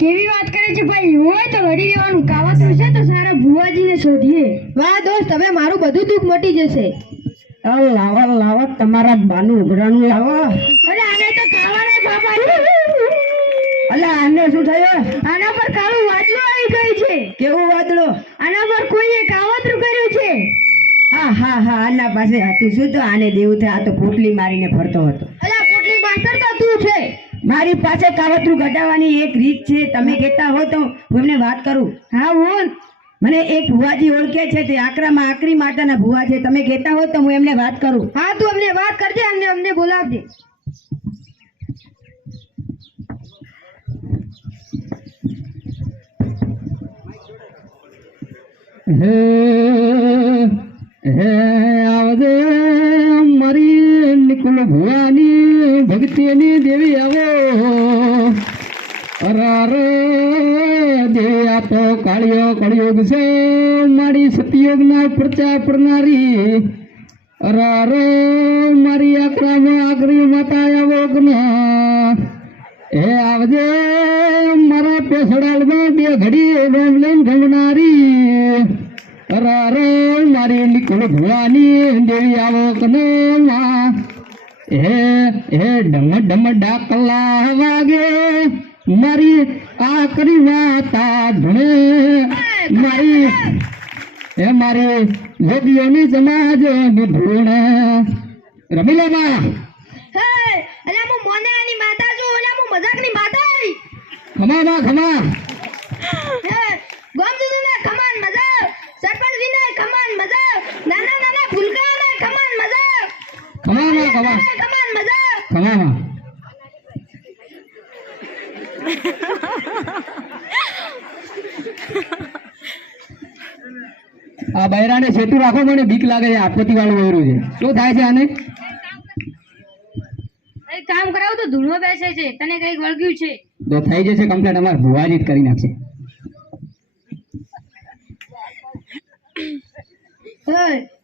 કેવી વાત કરે છે ભાઈ? હોય તો લડી લેવાનું. કાવતરું છે તો સારા ભુવાજીને શોધીએ. વાહ દોસ્ત, હવે મારું બધું દુઃખ મટી જશે. લાવો તમારા બાનું ઉઘરાણું લાવો. અરે આને તો ખાવાના બાપા. અલા આને શું થયું? આના પર કાળું વાદળું આવી ગયું છે. કેવું વાદળો? આના પર કોઈએ કાવતરું કર્યું છે. હા આના પાસે હતું શું તો આને દેવું થાય. આ તો પોટલી મારીને ફરતો હતો. અલા પોટલી માસ્તર તો તું છે. મારી પાસે કાવતરું ઘટાડવાની એક રીત છે. તમે કહેતા હો તો હું એમને વાત કરું. હા બોલ. મને એક ભુવાજી ઓળખે છે, તે આકરામાં આકરી માતાના ભુવા છે. તમે કહેતા હો તો હું એમને વાત કરું. હા તું અમને વાત કરજે અને અમને બોલાવજે. હે આવજે મારી નિકુલ ભુવાની ભક્તિની દેવી આવો. અરે દેવી આ તો કાળિયો કળિયુગ છે, મારી સતયુગના પ્રચાર કરનારી. અરે મારી આકરામાં આકરી માતા આવો ગના. હે આવજે મારા પેસડાલમાં બે ઘડી રોમ લઈને ગમનારી. અરે મારી નિકુલ ભુવાની દેવી આવો કના. હે ડમ ડમ ડાકલા વાગે મારી આકરી માતા ધૂણે. મારી જોગીઓની સમાજ ધૂણે. રમીલામાં હે અલા હું મોનાની માતા છું. અલા હું મજાકની માતા આવી. ખમા હે ગોમ સુધીને ખમાન મજા. સરપંચજીને ખમાન મજા. નાના નાના ભૂલકાઓને ખમાન મજા. ખમાન મજા. ખમામાં આ બૈરાને સેતુ રાખો, મને બીક લાગે છે. આપત્તિ વાળું વહેરું છે. શું થાય છે આને? એક કામ કરાવું તો ધૂળો બેસે છે. તને કઈક વળગ્યું છે. તો થઈ જશે કમ્પ્લેટ. અમાર ભુવાજી જ કરી નાખશે.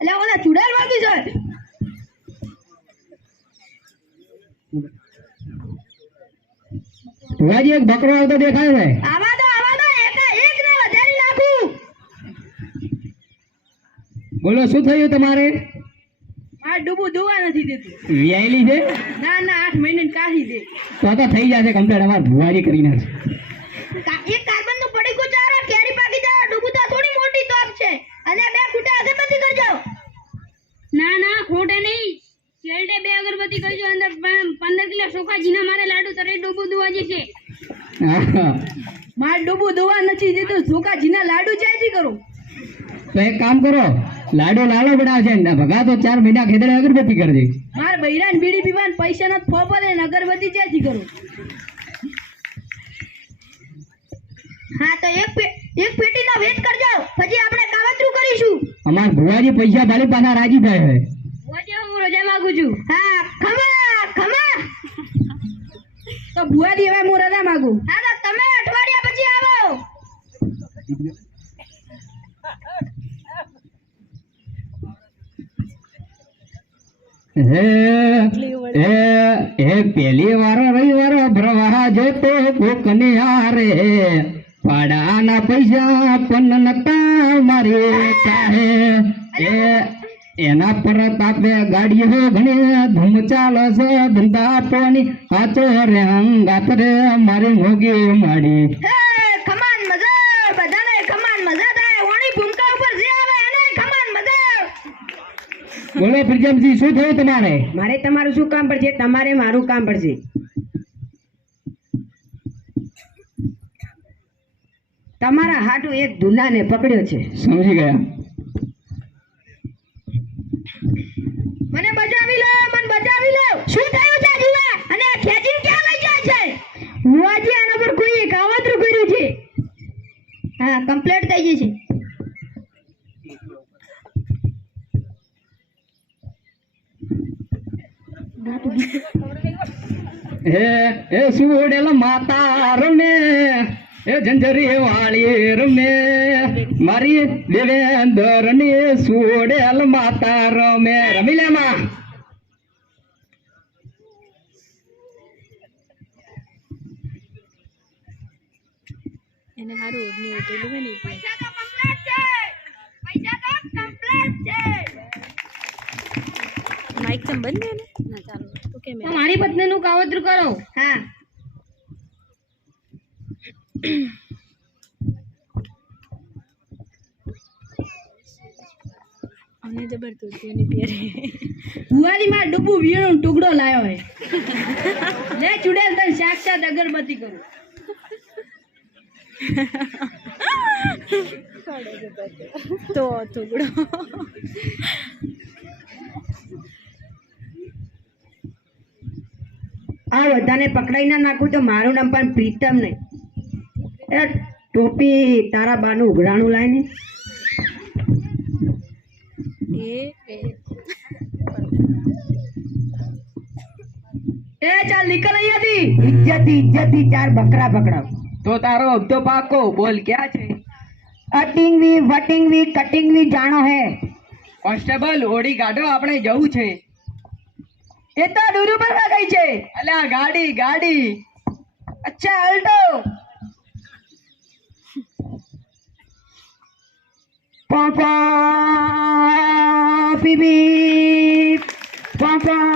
એટલે ઓલા ચુડાલ વાગી છે. ભુવાજી એક બકરો આવતો દેખાય છે. આવા દો એક ને વધારી નાખું. બોલો શું થયું તમારે? આ ડૂબું દુવા નથી દેતું. વિયાયેલી છે? ના 8 મહિને કાઢી દે. તો થઈ જશે કમ્પ્લેટ. અમાર ભુવાજી કરી નાખશે. એક કાર્બન નું પડીકું ચારો કેરી પાકી જાય. ડૂબું તો થોડી મોટી તોપ છે. અને 2 ખૂટા અગરબત્તી કરજો. ના ખોટે નહીં. શેરડે 2 અગરબત્તી કરજો. અંદર 15 કિલો સોખાજીના મારે લાડુ તરે ડૂબું દુવાજી છે. માર ડૂબું દુવા નથી દેતું. સોખાજીના લાડુ ચાજી કરું. તો એક કામ કરો, લાડો લાલો બનાવશે ને ભગા તો 4 મહિના ખેતરે અગરબત્તી કરજે. માર બૈરાન બીડી પીવાન પૈસા નથી ફોપરે ને અગરબત્તી ચાજી કરું. હા તો એક પેટીનો વેચ કરજો. પછી આપણે કાવતરું કરીશું. અમાર ભુવાજી પૈસા ભાલી પાછા રાજી થાય છે. વજે હું રજા માંગુ છું. હા ખમા તો ભુવાજી હવે હું રજા માંગુ. હા તો તમે અઠવાડિયા પછી આવો. હે પેલી વાર રવિવાર ભરવા જોતો કોકને હારે. પાડાના પૈસા પણ નતા મારે કાહે. એના પર તાપે ગાડીઓ ઘણી ધૂમ ચાલે છે. ધંધા પોની હાચો રે અંગાત રે મારી મોગી માડી. ખમાન મજા. બધાને ખમાન મજા થાય. ઓણી ભૂમકા ઉપર જે આવે એને ખમાન મજા. બોલો પ્રિજમજી શું થયું તમારે? મારે તમારું શું કામ પડશે? તમારે મારું કામ પડશે. તમારા હાટુ એક દુલ્હાને પકડ્યો છે. સમજી ગયા. મને બચાવી લો. શું થયું છે જીવા? અને આ ખેંચીને ક્યાં લઈ જાય છે? ભુવાજી આના પર કોઈ કાવતરું કર્યું છે. હા કમ્પ્લીટ થઈ ગઈ છે. હે સુડેલ માતા રમે. એ જંજરી વાળી રમે. મારી દેવેન્દ્ર ની સુડેલ માતા રમે. રમી લે માં. એને હારું ને પેલું હે ને એટલે પૈસા તો કમ્પ્લીટ છે. પૈસા તો કમ્પ્લીટ છે. માઈક તમ બંધ હે ને ના ચાલો તો કેમ મારી પત્નીનું કાવતરું કરો. હા અને જબરદસ્ત એની પેરે ભુવાજી માં ડૂબુ વીણો ટુકડો લાયો હે. લે ચુડેલ તને સાક્ષાત અગરબત્તી કરું. તો ટુકડો આ બધાને પકડાઈ ના નાખું તો મારું નામ પણ પ્રીતમ નહીં. એ ટોપી તારા બાનું ઉઘરાણું લાય ને. એ એ ચાલ નીકળ અહીંયાથી. ઇજ્જતી ચાર બકરા પકડાવ. તો તારો હપ્તો પાકો બોલ ક્યાં છે? અટિંગ વી વટિંગ વી કટિંગ વી જાણો હે. કોન્સ્ટેબલ ઓડી કાઢો, આપણે જવું છે. એ તો ડુરુ ભરવા ગઈ છે. અલ્યા ગાડી ગાડી. અચ્છા અલ્ટો. પાપા પીપી પાપા.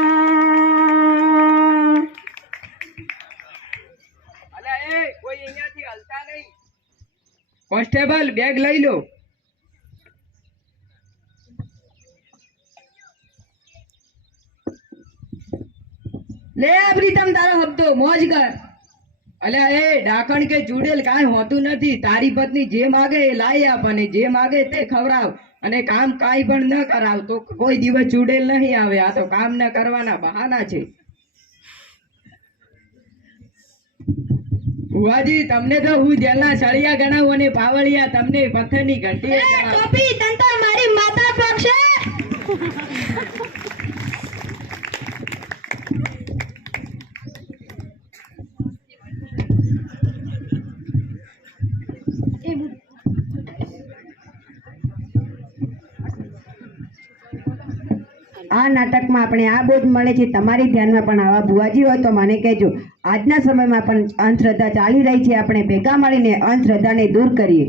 અલ્યા એ કોઈ અહીંયાથી હલતા નહીં. કોન્સ્ટેબલ બેગ લઈ લો. લે આ પ્રીતમ તારો હપ્તો મોજ કર. અલ્યા એ ડાકણ કે ચૂડેલ કાંઈ હોતું નથી. તારી પત્ની જે માગે એ લાવી આપ અને જે માગે તે ખવડાવ અને કામ કાંઈ પણ ન કરાવ તો કોઈ દિવસ ચૂડેલ નહીં આવે. આ તો કામ ન કરવાના બહાના છે. ભુવાજી તમને તો હું જેલના સળિયા ગણાવું અને પાવળિયા તમને પથ્થરની ઘંટી એ ટોપી તન તો મારી માતા પક્ષે. આ નાટકમાં આપણે આ બોધ મળે છે. તમારી ધ્યાનમાં પણ આવા ભુવાજી હોય તો મને કહેજો. આજના સમયમાં પણ અંધશ્રદ્ધા ચાલી રહી છે. આપણે ભેગા મળીને અંધશ્રદ્ધાને દૂર કરીએ.